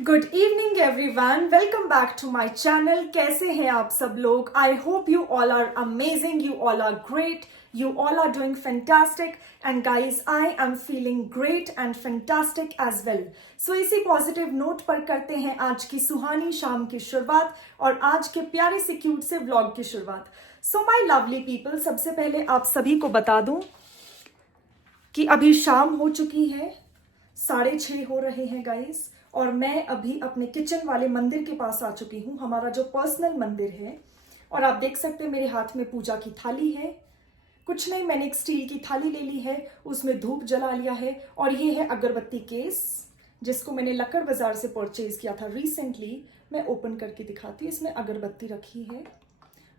Good evening everyone, welcome back to my channel. कैसे हैं आप सब लोग? I hope you all are amazing, you all are great, you all are doing fantastic and guys I am feeling great and fantastic as well. So इसी positive note पर करते हैं आज की सुहानी शाम की शुरुआत और आज के प्यारे से क्यूट से व्लॉग की शुरुआत। सो माय लवली पीपल, सबसे पहले आप सभी को बता दूं कि अभी शाम हो चुकी है, 6:30 हो रहे हैं गाइस, और मैं अभी अपने किचन वाले मंदिर के पास आ चुकी हूँ, हमारा जो पर्सनल मंदिर है। और आप देख सकते हैं मेरे हाथ में पूजा की थाली है। कुछ नहीं, मैंने एक स्टील की थाली ले ली है, उसमें धूप जला लिया है और ये है अगरबत्ती केस जिसको मैंने लक्कड़ बाजार से परचेज किया था रिसेंटली। मैं ओपन करके दिखाती हूँ, इसमें अगरबत्ती रखी है।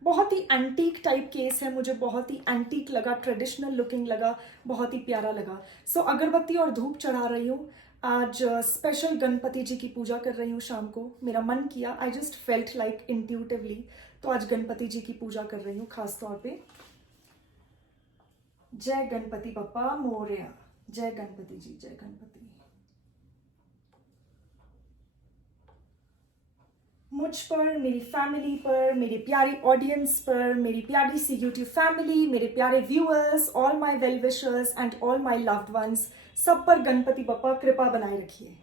बहुत ही एंटीक टाइप केस है, मुझे बहुत ही एंटीक लगा, ट्रेडिशनल लुकिंग लगा, बहुत ही प्यारा लगा। सो अगरबत्ती और धूप चढ़ा रही हूँ। आज स्पेशल गणपति जी की पूजा कर रही हूँ शाम को, मेरा मन किया, I just felt like intuitively, तो आज गणपति जी की पूजा कर रही हूँ खास तौर पे। जय गणपति बप्पा मोरया, जय गणपति जी, जय गणपति। मुझ पर, मेरी फैमिली पर, मेरी प्यारी ऑडियंस पर, मेरी प्यारी सी यूट्यूब फैमिली, मेरे प्यारे viewers, all my well wishers and all my loved ones, सब पर गणपति बप्पा कृपा बनाए रखिए।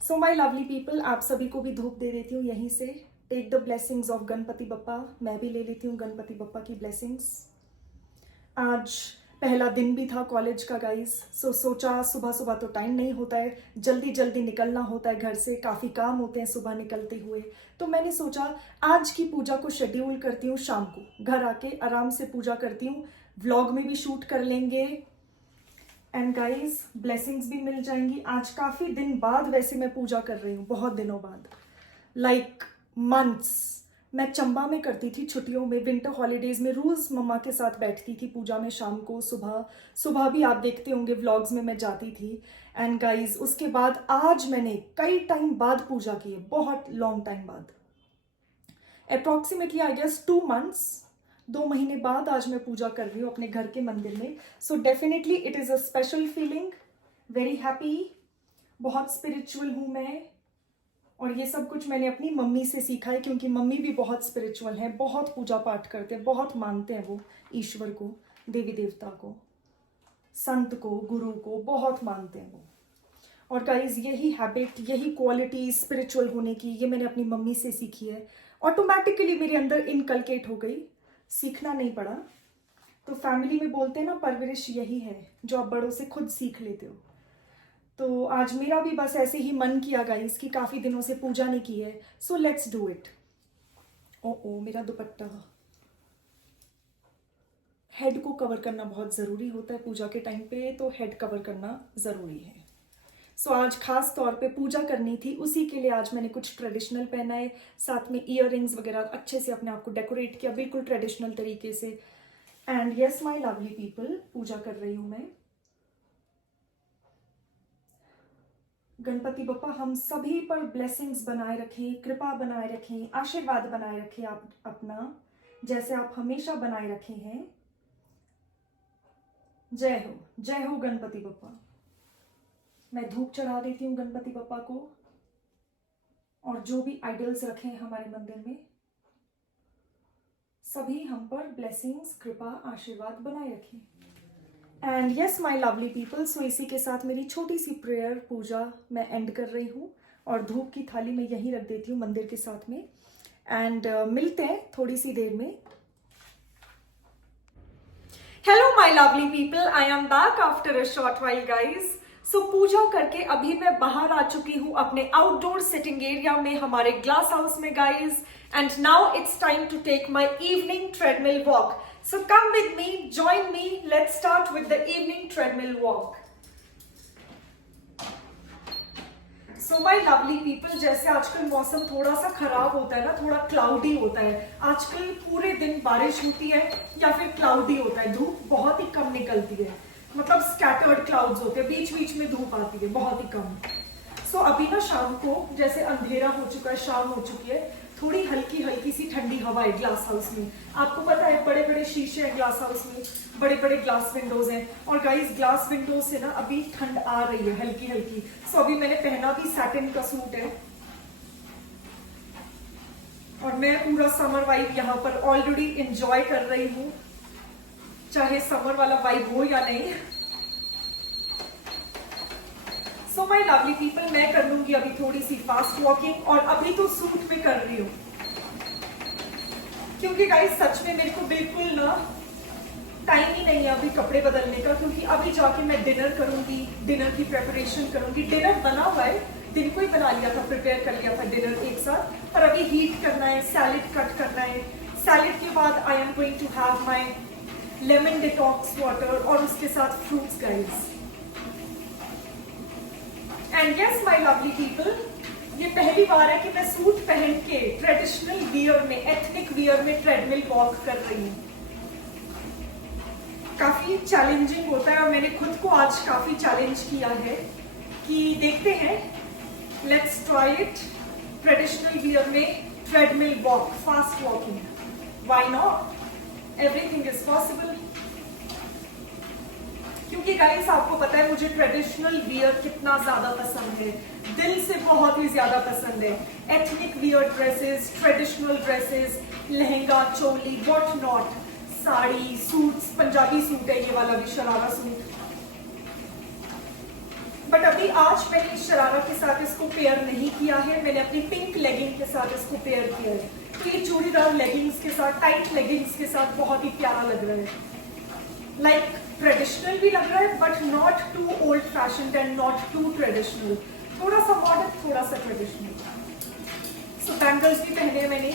सो माय लवली पीपल, आप सभी को भी धूप दे देती हूँ यहीं से। Take the blessings of Ganpati Bappa. मैं भी ले लेती हूँ गणपति बप्पा की ब्लेसिंग्स। आज पहला दिन भी था कॉलेज का गाइस, सोचा सुबह सुबह तो टाइम नहीं होता है, जल्दी जल्दी निकलना होता है घर से, काफ़ी काम होते हैं सुबह निकलते हुए, तो मैंने सोचा आज की पूजा को शेड्यूल करती हूँ शाम को, घर आके आराम से पूजा करती हूँ, व्लॉग में भी शूट कर लेंगे एंड गाइस ब्लेसिंग्स भी मिल जाएंगी। आज काफ़ी दिन बाद वैसे मैं पूजा कर रही हूँ, बहुत दिनों बाद, लाइक मंथ्स। मैं चंबा में करती थी छुट्टियों में, विंटर हॉलीडेज में रोज मम्मा के साथ बैठती थी पूजा में शाम को, सुबह सुबह भी आप देखते होंगे व्लॉग्स में मैं जाती थी। एंड गाइज उसके बाद आज मैंने कई टाइम बाद पूजा की है, बहुत लॉन्ग टाइम बाद, अप्रॉक्सीमेटली आई गेस 2 months, 2 महीने बाद आज मैं पूजा कर रही हूँ अपने घर के मंदिर में। So definitely it is a special feeling, very happy, बहुत स्पिरिचुअल हूँ मैं। और ये सब कुछ मैंने अपनी मम्मी से सीखा है, क्योंकि मम्मी भी बहुत स्पिरिचुअल हैं, बहुत पूजा पाठ करते हैं, बहुत मानते हैं वो ईश्वर को, देवी देवता को, संत को, गुरु को बहुत मानते हैं वो। और गाइज यही हैबिट, यही क्वालिटी स्पिरिचुअल होने की, ये मैंने अपनी मम्मी से सीखी है, ऑटोमेटिकली मेरे अंदर इनकलकेट हो गई, सीखना नहीं पड़ा। तो फैमिली में बोलते हैं ना, परवरिश यही है जो आप बड़ों से खुद सीख लेते हो। तो आज मेरा भी बस ऐसे ही मन किया गाइस कि काफ़ी दिनों से पूजा नहीं की है, सो लेट्स डू इट। ओ मेरा दुपट्टा, हेड को कवर करना बहुत ज़रूरी होता है पूजा के टाइम पे, तो हेड कवर करना ज़रूरी है। सो आज खास तौर पे पूजा करनी थी, उसी के लिए आज मैंने कुछ ट्रेडिशनल पहना है, साथ में ईयररिंग्स वगैरह अच्छे से अपने आप को डेकोरेट किया बिल्कुल ट्रेडिशनल तरीके से। And yes my lovely people, पूजा कर रही हूँ मैं। गणपति बप्पा हम सभी पर ब्लेसिंग्स बनाए रखें, कृपा बनाए रखें, आशीर्वाद बनाए रखें आप अपना, जैसे आप हमेशा बनाए रखे हैं। जय हो गणपति बप्पा। मैं धूप चढ़ा देती हूँ गणपति बप्पा को, और जो भी आइडल्स रखे हैं हमारे मंदिर में, सभी हम पर ब्लेसिंग्स, कृपा, आशीर्वाद बनाए रखें। And yes my lovely people, so इसी के साथ मेरी छोटी सी प्रेयर पूजा मैं एंड कर रही हूँ, और धूप की थाली मैं यहीं रख देती हूँ मंदिर के साथ में। एंड मिलते हैं थोड़ी सी देर में। Hello my lovely people, I am back after a short while guys. So पूजा करके अभी मैं बाहर आ चुकी हूँ अपने आउटडोर सिटिंग एरिया में, हमारे ग्लास हाउस में guys. And now it's time to take my evening treadmill walk. So come with me, join me, let's start with the evening treadmill walk. So my lovely people, जैसे आजकल मौसम थोड़ा सा खराब होता है ना, थोड़ा क्लाउडी होता है आजकल, पूरे दिन बारिश होती है या फिर क्लाउडी होता है, धूप बहुत ही कम निकलती है, मतलब स्कैटर्ड क्लाउड्स होते हैं, बीच बीच में धूप आती है बहुत ही कम। सो अभी ना शाम को जैसे अंधेरा हो चुका है, शाम हो चुकी है, थोड़ी हल्की हल्की सी ठंडी हवा है ग्लास हाउस में। आपको पता है बड़े बड़े शीशे हैं ग्लास हाउस में, बड़े बड़े ग्लास विंडोज हैं, और गाइस ग्लास विंडोज से ना अभी ठंड आ रही है हल्की हल्की। सो अभी मैंने पहना भी सैटिन का सूट है, और मैं पूरा समर वाइब यहाँ पर ऑलरेडी एंजॉय कर रही हूँ, चाहे समर वाला वाइब हो या नहीं। सो माय लवली पीपल, मैं कर लूंगी अभी थोड़ी सी फास्ट वॉकिंग, और अभी तो सूट में कर रही हूँ क्योंकि गाइस सच में मेरे को बिल्कुल ना टाइम ही नहीं है अभी कपड़े बदलने का, क्योंकि अभी जाके मैं डिनर करूंगी, डिनर की प्रेपरेशन करूंगी। डिनर बना हुआ है, दिन को ही बना लिया था, प्रिपेयर कर लिया था डिनर एक साथ, पर अभी हीट करना है, सैलेड कट करना है। सैलेड के बाद I am going to have my lemon detox water और उसके साथ fruits guys. And yes my lovely people, ये पहली बार है कि मैं सूट पहन के ट्रेडिशनल वियर में, एथनिक वियर में ट्रेडमिल वॉक कर रही हूँ। काफी चैलेंजिंग होता है और मैंने खुद को आज काफी चैलेंज किया है कि देखते हैं, let's try it, traditional wear में treadmill walk, fast walking, why not, everything is possible. क्योंकि गाइस आपको पता है मुझे ट्रेडिशनल वियर कितना ज्यादा पसंद है, दिल से बहुत ही ज्यादा पसंद है। Ethnic wear dresses, traditional dresses, lehenga, choli, what not, sari, suits, Punjabi suit है ये वाला भी, शरारा सूट। बट अभी आज मैंने इस शरारा के साथ इसको पेयर नहीं किया है, मैंने अपनी पिंक लेगिंग के साथ इसको पेयर किया है। तो ये चूड़ीदार लेगिंग्स के साथ, टाइट लेगिंग्स के साथ बहुत ही प्यारा लग रहा है, लाइक ट्रेडिशनल भी लग रहा है but not too old fashion and not too traditional, थोड़ा सा मॉडर्न, थोड़ा सा ट्रेडिशनल। सो बैंगल्स भी पहने मैंने,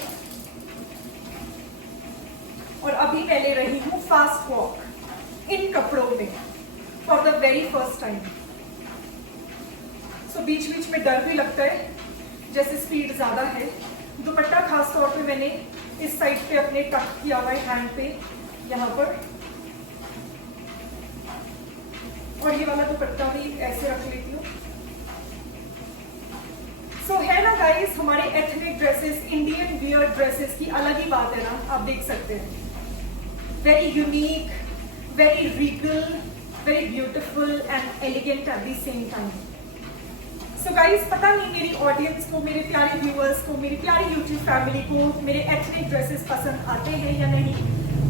और अभी मैं ले रही हूँ फास्ट वॉक इन कपड़ों में for the very first time. So बीच बीच में डर भी लगता है जैसे स्पीड ज्यादा है। दुपट्टा खास तौर पे मैंने इस साइड पे अपने टक किया हुआ है, हैंड पे यहाँ पर, और ये वाला दुपट्टा भी ऐसे रख लेती हूँ। सो है ना गाइस, हमारे ethnic dresses, Indian wear dresses की अलग ही बात है ना, आप देख सकते हैं, very unique, very Regal, very beautiful and elegant at the same time. So guys पता नहीं मेरी ऑडियंस को, मेरे प्यारे व्यूअर्स को, मेरी प्यारी यूट्यूब फैमिली को मेरे एथनिक ड्रेसेस पसंद आते हैं या नहीं,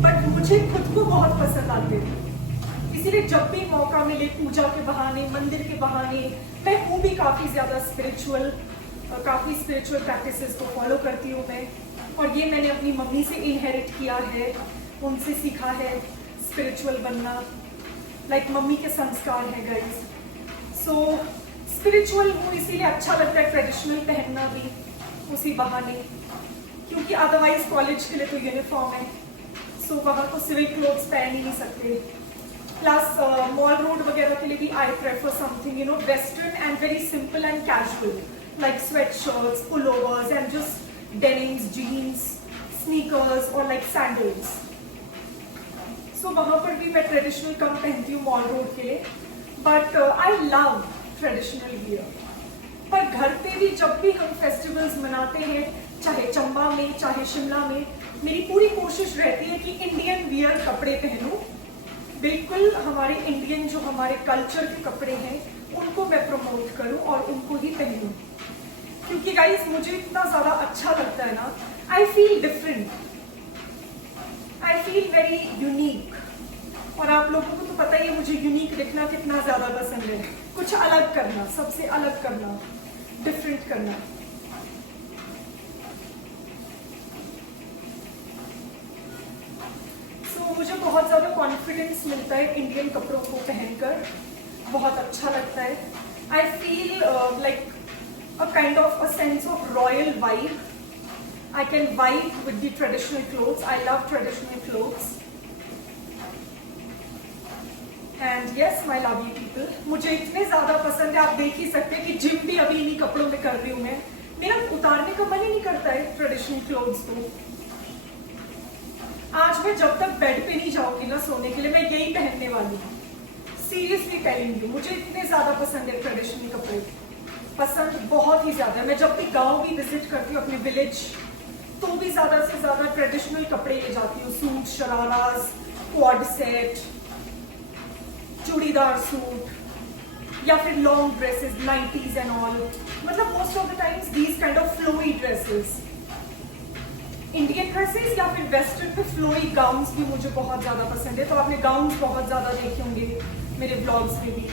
बट मुझे खुद को बहुत पसंद आते हैं। इसीलिए जब भी मौका मिले, पूजा के बहाने, मंदिर के बहाने, मैं हूँ भी काफी ज्यादा स्पिरिचुअल, काफी स्पिरिचुअल प्रैक्टिसेस को फॉलो करती हूँ मैं, और ये मैंने अपनी मम्मी से इनहेरिट किया है, उनसे सीखा है स्पिरिचुअल बनना, लाइक मम्मी के संस्कार है गाइस। सो स्पिरिचुअल हूँ, इसीलिए अच्छा लगता है ट्रेडिशनल पहनना भी उसी बहाने, क्योंकि अदरवाइज कॉलेज के लिए तो यूनिफॉर्म है, सो वहाँ तो सिविल क्लोथ्स पहन ही नहीं सकते। प्लस मॉल रोड वगैरह के लिए भी I prefer something western and very simple and casual, like sweat shirts, pullovers and just denims, jeans, sneakers और लाइक सैंडल्स। सो वहाँ पर भी मैं ट्रेडिशनल कम पहनती हूँ मॉल रोड के लिए, but I love traditional wear. पर घर पे भी जब भी हम फेस्टिवल्स मनाते हैं, चाहे चंबा में चाहे शिमला में, मेरी पूरी कोशिश रहती है कि इंडियन वियर कपड़े पहनूं, बिल्कुल हमारे इंडियन जो हमारे कल्चर के कपड़े हैं उनको मैं प्रमोट करूं और उनको ही पहनूं, क्योंकि गाइस मुझे इतना ज्यादा अच्छा लगता है ना, I feel different, I feel very unique. और आप लोगों को तो पता ही है मुझे यूनिक दिखना कितना ज्यादा पसंद है, कुछ अलग करना, सबसे अलग करना, डिफरेंट करना। मुझे बहुत ज़्यादा कॉन्फिडेंस मिलता है इंडियन कपड़ों को पहनकर, बहुत अच्छा लगता है। I feel like a kind of a sense of royal vibe. I can vibe with the traditional clothes, I love traditional clothes and yes my lovely people, मुझे इतने ज़्यादा पसंद है, आप देख ही सकते हैं कि जिम भी अभी इन्हीं कपड़ों में कर रही हूँ मैं, मेरा उतारने का मन ही नहीं करता है ट्रेडिशनल क्लोथ्स को। आज मैं जब तक बेड पे नहीं जाऊंगी ना सोने के लिए, मैं यही पहनने वाली हूँ, सीरियसली टेलिंग यू। मुझे इतने ज्यादा पसंद है ट्रेडिशनल कपड़े, पसंद बहुत ही ज्यादा है। मैं जब भी गांव भी विजिट करती हूँ, अपने विलेज तो भी ज्यादा से ज्यादा ट्रेडिशनल कपड़े ले जाती हूँ, सूट, शराराज, क्वाड सेट, चूड़ीदार सूट या फिर long dresses, nighties and all. मतलब most of the times these kind of flowy dresses, Indian dresses या फिर वेस्टर्न में फ्लोई गाउन्स भी मुझे बहुत ज्यादा पसंद है. तो आपने गाउन्स बहुत ज्यादा देखे होंगे मेरे ब्लॉग्स में भी.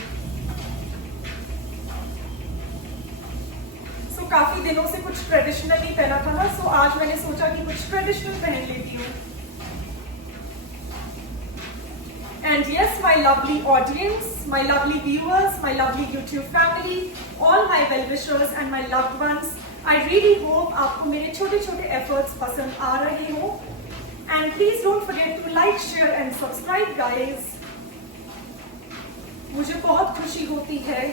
सो काफी दिनों से कुछ ट्रेडिशनल नहीं पहना था ना, सो आज मैंने सोचा कि कुछ ट्रेडिशनल पहन लेती हूँ. And yes, my lovely audience, my lovely viewers, my lovely YouTube family, all my well-wishers and my loved ones, I really hope आपको मेरे छोटे छोटे efforts पसंद आ रहे हो. And please don't forget to like, share and subscribe guys. मुझे बहुत खुशी होती है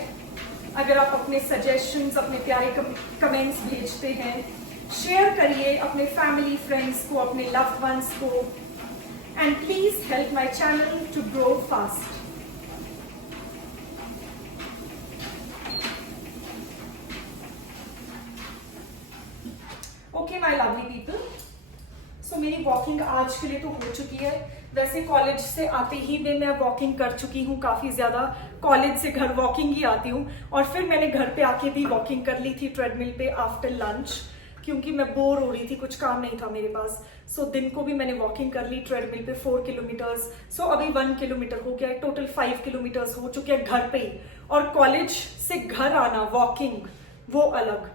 अगर आप अपने suggestions, अपने प्यारे comments भेजते हैं. शेयर करिए अपने family, friends को, अपने loved ones को. And please help my channel to grow fast. Okay, my lovely people. So मेरी वॉकिंग आज के लिए तो हो चुकी है. वैसे कॉलेज से आते ही भी मैं वॉकिंग कर चुकी हूँ काफी ज्यादा. कॉलेज से घर वॉकिंग ही आती हूँ और फिर मैंने घर पे आके भी वॉकिंग कर ली थी ट्रेडमिल पे आफ्टर लंच, क्योंकि मैं बोर हो रही थी, कुछ काम नहीं था मेरे पास. सो दिन को भी मैंने वॉकिंग कर ली ट्रेडमिल पे 4 किलोमीटर्स. सो अभी 1 किलोमीटर हो गया है, टोटल 5 किलोमीटर्स हो चुके हैं घर पे ही. और कॉलेज से घर आना वॉकिंग वो अलग,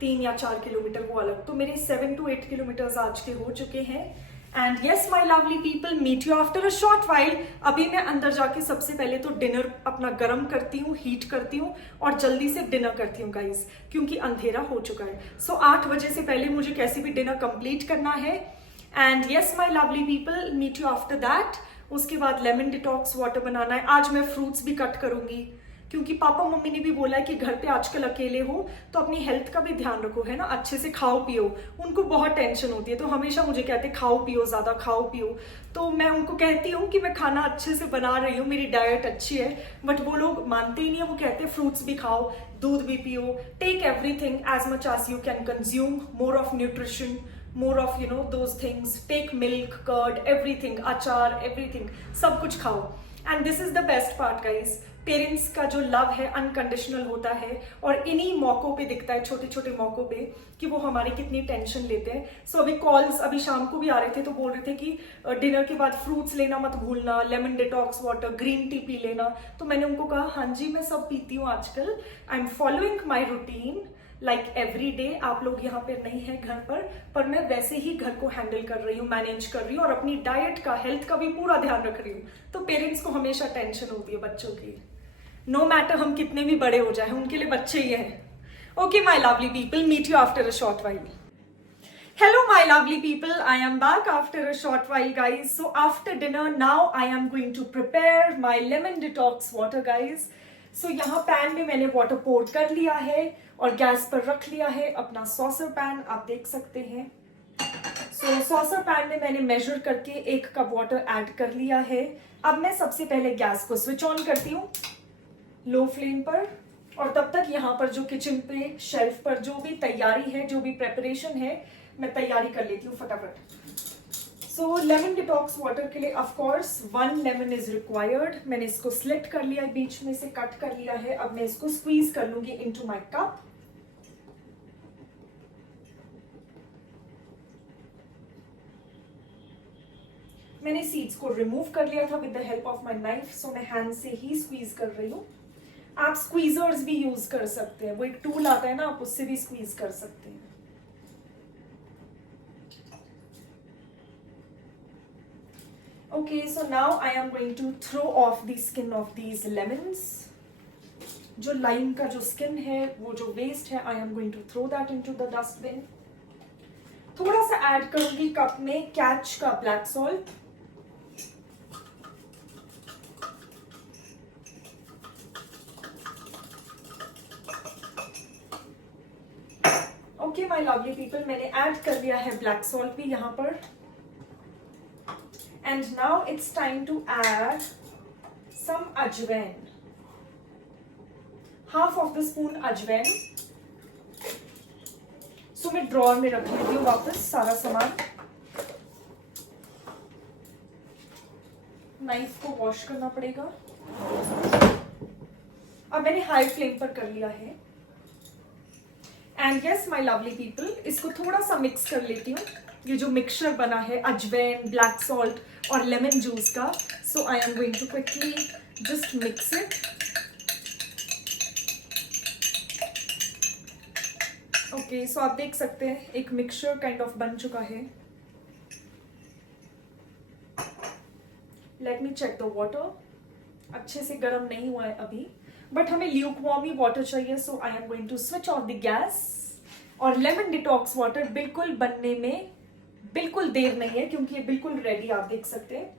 3 या 4 किलोमीटर वो अलग. तो मेरे 7 to 8 किलोमीटर्स आज के हो चुके हैं. And yes my lovely people, meet you after a short while. अभी मैं अंदर जाके सबसे पहले तो डिनर अपना गर्म करती हूँ, हीट करती हूँ और जल्दी से डिनर करती हूँ गाइज, क्योंकि अंधेरा हो चुका है. सो 8 बजे से पहले मुझे कैसे भी डिनर कंप्लीट करना है. And yes my lovely people, meet you after that. उसके बाद लेमन डिटॉक्स वाटर बनाना है. आज मैं फ्रूट्स भी कट करूंगी, क्योंकि पापा मम्मी ने भी बोला है कि घर पे आजकल अकेले हो तो अपनी हेल्थ का भी ध्यान रखो, है ना, अच्छे से खाओ पियो. उनको बहुत टेंशन होती है, तो हमेशा मुझे कहते खाओ पियो, ज्यादा खाओ पियो. तो मैं उनको कहती हूँ कि मैं खाना अच्छे से बना रही हूँ, मेरी डाइट अच्छी है, बट वो लोग मानते ही नहीं है. वो कहते हैं फ्रूट्स भी खाओ, दूध भी पियो, take everything as much as you can consume, more of nutrition, more of those things, take milk, curd, everything, achar, everything, सब कुछ खाओ. And this is the best part guys, parents का जो लव है अनकंडीशनल होता है और इन्हीं मौकों पे दिखता है, छोटे छोटे मौकों पे, कि वो हमारी कितनी टेंशन लेते हैं. सो अभी कॉल्स अभी शाम को भी आ रहे थे तो बोल रहे थे कि डिनर के बाद फ्रूट्स लेना मत भूलना, lemon detox water, green tea P लेना. तो मैंने उनको कहा हाँ जी मैं सब पीती हूँ आजकल, I am following my routine like every day. आप लोग यहाँ पे नहीं है घर पर मैं वैसे ही घर को हैंडल कर रही हूँ, मैनेज कर रही हूँ और अपनी डाइट का, हेल्थ का भी पूरा ध्यान रख रही हूँ. तो पेरेंट्स को हमेशा टेंशन होती है बच्चों की, नो मैटर हम कितने भी बड़े हो जाए, उनके लिए बच्चे ही हैं. Okay my lovely people, meet you after a short while. Hello my lovely people, I am back after a short while guys. So after dinner now I am going to prepare my lemon detox water guys. So यहाँ pan में मैंने water पोर कर लिया है और gas पर रख लिया है अपना सॉसर पैन, आप देख सकते हैं. सो सॉसर पैन में मैंने मेजर करके 1 कप वाटर ऐड कर लिया है. अब मैं सबसे पहले गैस को स्विच ऑन करती हूँ लो फ्लेम पर, और तब तक यहाँ पर जो किचन पे शेल्फ पर जो भी तैयारी है, जो भी प्रेपरेशन है, मैं तैयारी कर लेती हूँ फटाफट. सो लेमन डिटॉक्स वाटर के लिए of course 1 lemon is required. मैंने इसको स्लिट कर लिया है, बीच में से कट कर लिया है. अब मैं इसको स्क्वीज कर लूंगी इनटू माय कप. मैंने सीड्स को रिमूव कर लिया था with the help of my knife, so मैं हैंड से ही स्क्वीज कर रही हूँ. आप स्क्वीजर्स भी यूज कर सकते हैं, वो एक टूल आता है ना, आप उससे भी स्क्वीज कर सकते हैं. Okay, so now I am going to throw off the skin of these lemons. जो लाइम का जो स्किन है, वो जो वेस्ट है, I am going to throw that into the dustbin. थोड़ा सा ऐड करूंगी कप में कैच का black salt. Okay my lovely people, मैंने ऐड कर लिया है ब्लैक सॉल्ट भी यहाँ पर. And now it's time to add some ajwain. Half of the spoon ajwain. सो मैं ड्रॉअर में रख लेती हूँ वापस सारा सामान। नाइफ को वॉश करना पड़ेगा। अब मैंने हाई फ्लेम पर कर लिया है। And yes my lovely people, इसको थोड़ा सा मिक्स कर लेती हूँ। ये जो मिक्सचर बना है अजवैन, ब्लैक सॉल्ट और लेमन जूस का, so I am going to quickly just mix it. Okay, so आप देख सकते हैं एक मिक्सचर काइंड ऑफ बन चुका है। Let me check the water. अच्छे से गर्म नहीं हुआ है अभी, बट हमें ल्यूकवार्म ही वाटर चाहिए, so I am going to switch off the gas. और लेमन डिटॉक्स वाटर बिल्कुल बनने में बिल्कुल देर नहीं है, क्योंकि ये बिल्कुल रेडी, आप देख सकते हैं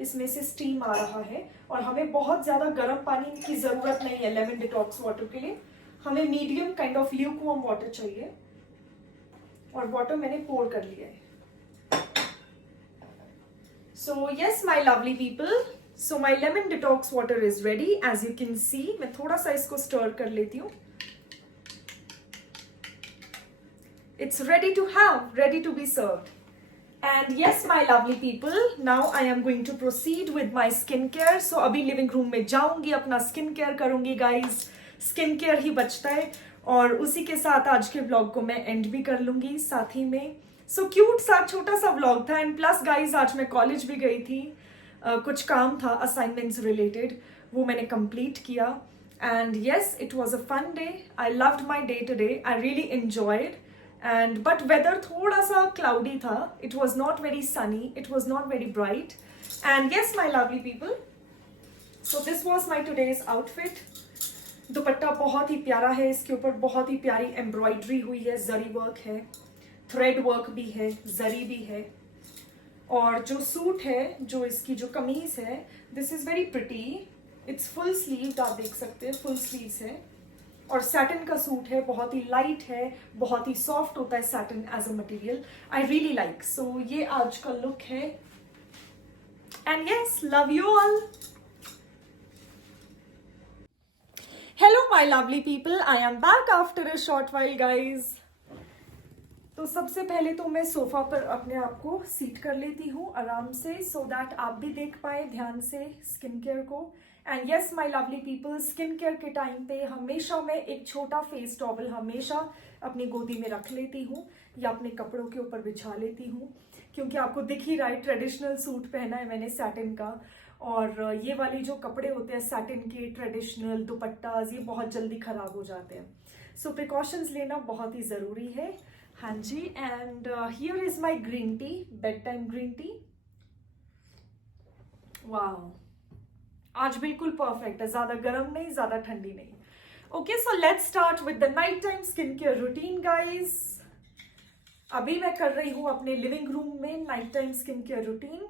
इसमें से स्टीम आ रहा है। और हमें बहुत ज्यादा गर्म पानी की जरूरत नहीं है लेमन डिटॉक्स वाटर के लिए, हमें medium kind of lukewarm water चाहिए। और वाटर मैंने पोर कर लिया है। So yes my lovely people, so my lemon detox water is ready, as you can see। मैं थोड़ा सा इसको स्टर कर लेती हूँ। It's ready to have, ready to be served। And yes my lovely people, now I am going to proceed with my skincare। So अभी living room में जाऊंगी, अपना स्किन केयर करूंगी गाइज। स्किन केयर ही बचता है, और उसी के साथ आज के ब्लॉग को मैं एंड भी कर लूंगी साथ ही में। सो क्यूट सा छोटा सा व्लॉग था। एंड प्लस गाइज आज मैं कॉलेज भी गई थी, कुछ काम था असाइनमेंट्स रिलेटेड, वो मैंने कंप्लीट किया। And yes it was a fun day, I loved my day today, I really enjoyed. And but weather थोड़ा सा क्लाउडी था, it was not very sunny, it was not very bright. And yes my lovely people, so this was my today's outfit. Dupatta बहुत ही प्यारा है, इसके ऊपर बहुत ही प्यारी एम्ब्रॉयडरी हुई है, जरी वर्क है, थ्रेड वर्क भी है, जरी भी है। और जो सूट है, जो इसकी जो कमीज है, this is very pretty, it's full sleeved, आप देख सकते हैं फुल स्लीव्स है। और सैटिन का सूट है, बहुत ही लाइट है, बहुत ही सॉफ्ट होता है satin as a material, I really like. So ये आज का लुक है। And yes, love you all. Hello my lovely people, I am back after a short while guys. तो सबसे पहले तो मैं सोफा पर अपने आप को सीट कर लेती हूँ आराम से, सो दैट आप भी देख पाए ध्यान से स्किन केयर को। And yes my lovely people, skin care के टाइम पे हमेशा मैं एक छोटा फेस टॉवल हमेशा अपनी गोदी में रख लेती हूँ, या अपने कपड़ों के ऊपर बिछा लेती हूँ, क्योंकि आपको दिख ही रहा है ट्रेडिशनल सूट पहना है मैंने सैटिन का। और ये वाली जो कपड़े होते हैं सैटिन के ट्रेडिशनल दुपट्टाज, ये बहुत जल्दी खराब हो जाते हैं, सो प्रिकॉशंस लेना बहुत ही ज़रूरी है। हाँ जी। And here is my green tea, bedtime green tea. वाह, आज बिल्कुल परफेक्ट है, ज्यादा गर्म नहीं, ज्यादा ठंडी नहीं। Okay, so let's start with the night time skin care routine guys. अभी मैं कर रही हूँ अपने लिविंग रूम में night time skin care routine.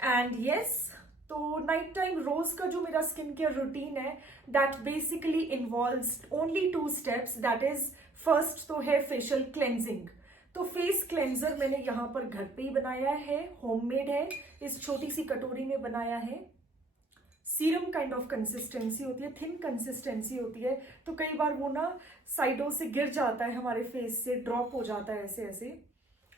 And yes, तो नाइट टाइम रोज का जो मेरा स्किन केयर रूटीन है, that basically involves only 2 steps. That is, first तो है फेशियल क्लेंजिंग। तो फेस क्लेंजर मैंने यहाँ पर घर पे ही बनाया है, होममेड है, इस छोटी सी कटोरी में बनाया है। सीरम काइंड ऑफ कंसिस्टेंसी होती है, थिन कंसिस्टेंसी होती है, तो कई बार वो ना साइडों से गिर जाता है, हमारे फेस से ड्रॉप हो जाता है ऐसे ऐसे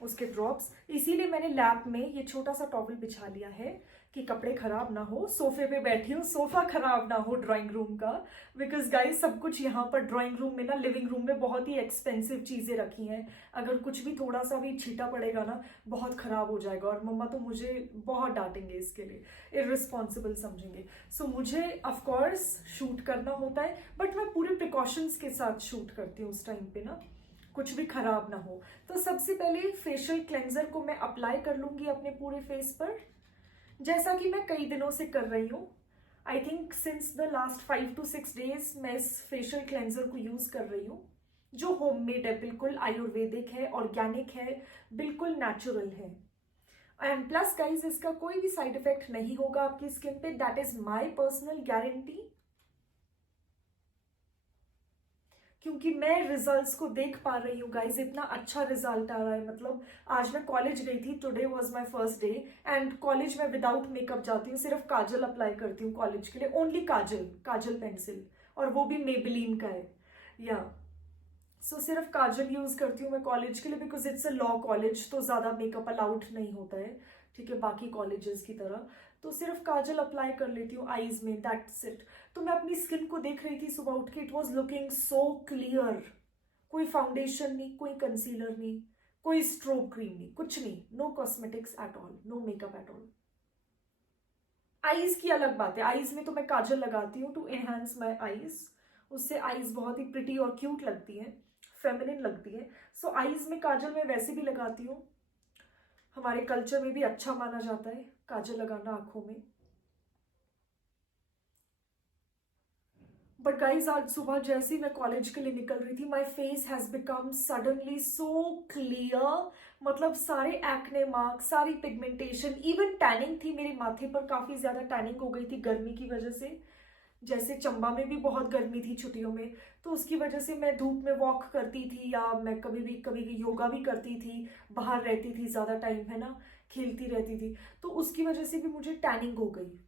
उसके ड्रॉप्स। इसीलिए मैंने लैप में ये छोटा सा टॉवल बिछा लिया है कि कपड़े खराब ना हो। सोफे पे बैठी हूँ, सोफा खराब ना हो ड्राइंग रूम का, बिकॉज गाइस सब कुछ यहाँ पर ड्राइंग रूम में ना, लिविंग रूम में बहुत ही एक्सपेंसिव चीजें रखी हैं। अगर कुछ भी थोड़ा सा भी छीटा पड़ेगा ना, बहुत खराब हो जाएगा, और मम्मा तो मुझे बहुत डांटेंगे इसके लिए, इररिस्पॉन्सिबल समझेंगे। सो मुझे ऑफकोर्स शूट करना होता है, बट मैं पूरे प्रिकॉशंस के साथ शूट करती हूँ उस टाइम पे ना, कुछ भी खराब ना हो। तो सबसे पहले फेशियल क्लेंजर को मैं अप्लाई कर लूंगी अपने पूरे फेस पर, जैसा कि मैं कई दिनों से कर रही हूँ। I think since the last 5 to 6 days मैं इस फेशियल क्लेंजर को यूज कर रही हूँ, जो होममेड है, बिल्कुल आयुर्वेदिक है, ऑर्गेनिक है, बिल्कुल नेचुरल है। एंड प्लस गाइज, इसका कोई भी साइड इफेक्ट नहीं होगा आपकी स्किन पे, that is my personal guarantee, क्योंकि मैं रिजल्ट्स को देख पा रही हूँ गाइज, इतना अच्छा रिजल्ट आ रहा है। मतलब आज मैं कॉलेज गई थी, today was my first day, and college में विदाउट मेकअप जाती हूँ, सिर्फ काजल अप्लाई करती हूँ कॉलेज के लिए, ओनली काजल पेंसिल, और वो भी मेबेलिन का है। या सिर्फ काजल यूज करती हूँ मैं कॉलेज के लिए, because it's a law college, तो ज्यादा मेकअप अलाउड नहीं होता है, ठीक है, बाकी कॉलेजेस की तरह। तो सिर्फ काजल अप्लाई कर लेती हूँ आईज में, दैट्स इट। तो मैं अपनी स्किन को देख रही थी सुबह उठ के, it was looking so clear. कोई फाउंडेशन नहीं, कोई कंसीलर नहीं, कोई स्ट्रोब क्रीम नहीं, कुछ नहीं, no cosmetics at all, no makeup at all. Eyes की अलग बात है, आईज में तो मैं काजल लगाती हूँ टू एनहांस माई आईज, उससे आईज बहुत ही प्रिटी और क्यूट लगती है, फेमिनिन लगती है। सो आईज में काजल मैं वैसे भी लगाती हूँ, हमारे कल्चर में भी अच्छा माना जाता है काजल लगाना आंखों में। बट गाइज आज सुबह जैसे ही मैं कॉलेज के लिए निकल रही थी, my face has become suddenly so clear. मतलब सारे एक्ने मार्क, सारी पिगमेंटेशन, इवन टैनिंग थी मेरे माथे पर, काफी ज्यादा टैनिंग हो गई थी गर्मी की वजह से। जैसे चंबा में भी बहुत गर्मी थी छुट्टियों में, तो उसकी वजह से मैं धूप में वॉक करती थी, या मैं कभी योगा भी करती थी, बाहर रहती थी ज्यादा टाइम, है ना, खेलती रहती थी, तो उसकी वजह से भी मुझे टैनिंग हो गई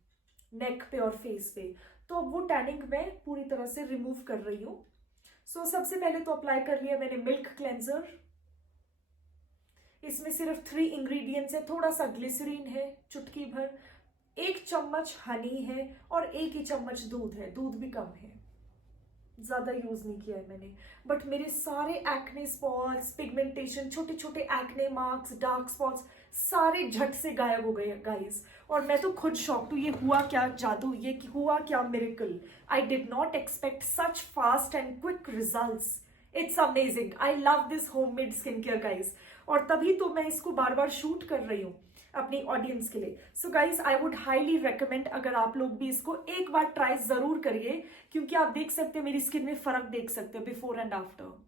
नेक पे और फेस पे। तो अब वो टैनिंग मैं पूरी तरह से रिमूव कर रही हूँ। सबसे पहले तो अप्लाई कर लिया मैंने मिल्क क्लेंजर। इसमें सिर्फ 3 इंग्रेडिएंट्स है, थोड़ा सा ग्लिसरीन है चुटकी भर, 1 चम्मच हनी है और 1 ही चम्मच दूध है, दूध भी कम है, ज्यादा यूज नहीं किया है मैंने। बट मेरे सारे एक्ने स्पॉट्स, पिगमेंटेशन, छोटे छोटे एक्ने मार्क्स, डार्क स्पॉट्स सारे झट से गायब हो गए गाइस। और मैं तो खुद शॉक्ड हूँ, ये हुआ क्या जादू, ये हुआ क्या miracle. I did not expect such fast and quick results. It's amazing, I love this homemade skin care guys. और तभी तो मैं इसको बार बार शूट कर रही हूँ अपनी ऑडियंस के लिए। So guys I would highly recommend, अगर आप लोग भी इसको एक बार ट्राई जरूर करिए, क्योंकि आप देख सकते हैं मेरी स्किन में फर्क देख सकते हैं बिफोर एंड आफ्टर।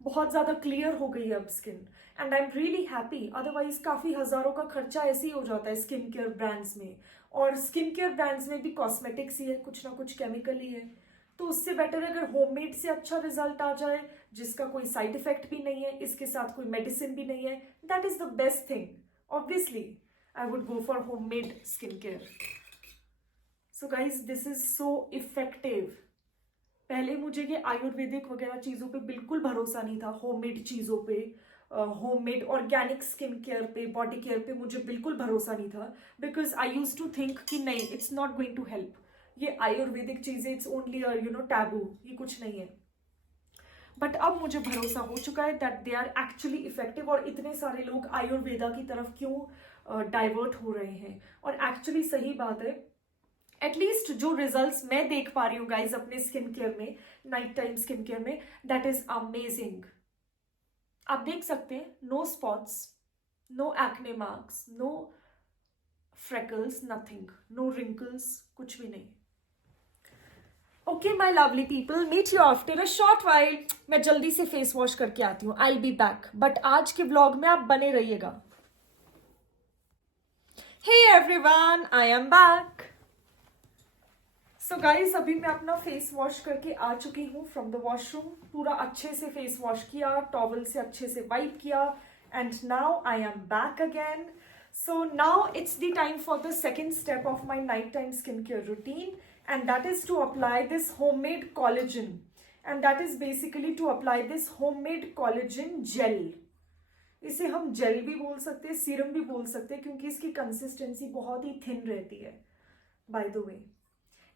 बहुत ज्यादा क्लियर हो गई है अब skin, and I am really happy. Otherwise काफी हजारों का खर्चा ऐसे ही हो जाता है स्किन केयर ब्रांड्स में, और स्किन केयर ब्रांड्स में भी कॉस्मेटिक्स ही है, कुछ ना कुछ केमिकल ही है। तो उससे बेटर अगर होममेड से अच्छा रिजल्ट आ जाए, जिसका कोई साइड इफेक्ट भी नहीं है, इसके साथ कोई मेडिसिन भी नहीं है, that is the best thing. Obviously I would go for homemade skin care. So guys this is so effective. पहले मुझे ये आयुर्वेदिक वगैरह चीजों पे बिल्कुल भरोसा नहीं था, होममेड चीजों पे, होममेड ऑर्गेनिक स्किन केयर पे, बॉडी केयर पे मुझे बिल्कुल भरोसा नहीं था, because I use to think कि नहीं, it's not going to help, ये आयुर्वेदिक चीजें इट्स ओनली टैबू, ये कुछ नहीं है। बट अब मुझे भरोसा हो चुका है that they are actually effective. और इतने सारे लोग आयुर्वेदा की तरफ क्यों डाइवर्ट हो रहे हैं, और एक्चुअली सही बात है। एटलीस्ट जो रिजल्ट्स मैं देख पा रही हूँ गाइज अपने स्किन केयर में, नाइट टाइम स्किन केयर में, दैट इज अमेजिंग। आप देख सकते हैं, no spots, no acne marks, no freckles, nothing, no wrinkles, कुछ भी नहीं। Okay my lovely people, meet you after a short while. मैं जल्दी से फेस वॉश करके आती हूँ, I will be back, but आज के व्लॉग में आप बने रहिएगा। Hey everyone, I am back. So guys अभी मैं अपना फेस वॉश करके आ चुकी हूँ फ्रॉम द वॉशरूम। पूरा अच्छे से फेस वॉश किया, टॉवल से अच्छे से वाइप किया, and now I am back again. So now it's the time for the second step of my night time skin care routine, and that is to apply this homemade collagen, and that is basically to apply this homemade collagen gel. इसे हम jail भी बोल सकते हैं, serum भी बोल सकते हैं, क्योंकि इसकी कंसिस्टेंसी बहुत ही थिन रहती है by the way.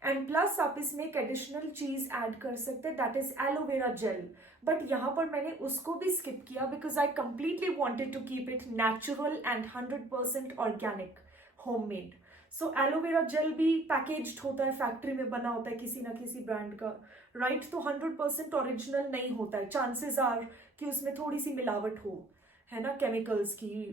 And plus आप इसमें एक एडिशनल चीज ऐड कर सकते हैं, that is aloe vera gel. But यहाँ पर मैंने उसको भी स्किप किया, because I completely wanted to keep it natural and 100% organic homemade. So aloe vera gel भी पैकेज्ड होता है, फैक्ट्री में बना होता है किसी ना किसी ब्रांड का, राइट? तो 100% ओरिजिनल नहीं होता है, चांसेस आर कि उसमें थोड़ी सी मिलावट हो, है ना, केमिकल्स की,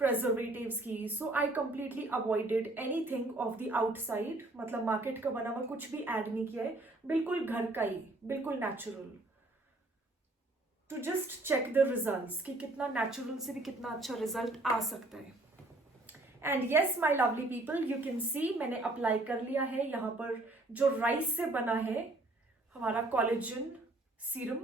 प्रेजर्वेटिव्स की। So I completely avoided anything of the outside, मतलब मार्केट का बना हुआ कुछ भी ऐड नहीं किया है, बिल्कुल घर का ही, बिल्कुल natural, to just check the results कि कितना नेचुरल से भी कितना अच्छा रिजल्ट आ सकता है। And yes my lovely people, you can see मैंने अप्लाई कर लिया है यहाँ पर जो राइस से बना है हमारा कोलेजन सीरम,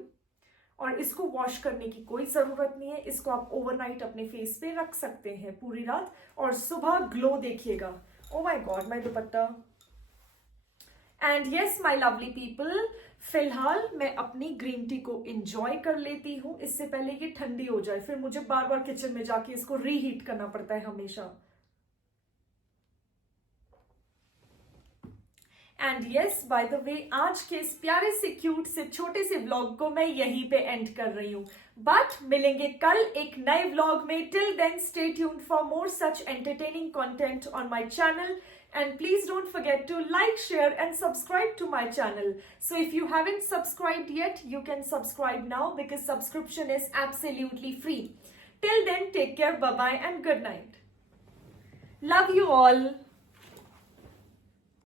और इसको वॉश करने की कोई जरूरत नहीं है। इसको आप ओवरनाइट अपने फेस पे रख सकते हैं पूरी रात, और सुबह ग्लो देखिएगा। Oh my God, my dupatta, and yes my lovely people, फिलहाल मैं अपनी ग्रीन टी को इंजॉय कर लेती हूँ इससे पहले ये ठंडी हो जाए, फिर मुझे बार बार किचन में जाके इसको रीहीट करना पड़ता है हमेशा। एंड यस बाय द वे, आज के इस प्यारे से क्यूट से छोटे से व्लॉग को मैं यहीं पे एंड कर रही हूँ, बट मिलेंगे कल एक नए व्लॉग में। Till then stay tuned for more such entertaining content on my channel, and please don't forget to like, share and subscribe to my channel. So if you haven't subscribed yet, you can subscribe now because subscription is absolutely free. Till then, take care, bye bye and good night. Love you all.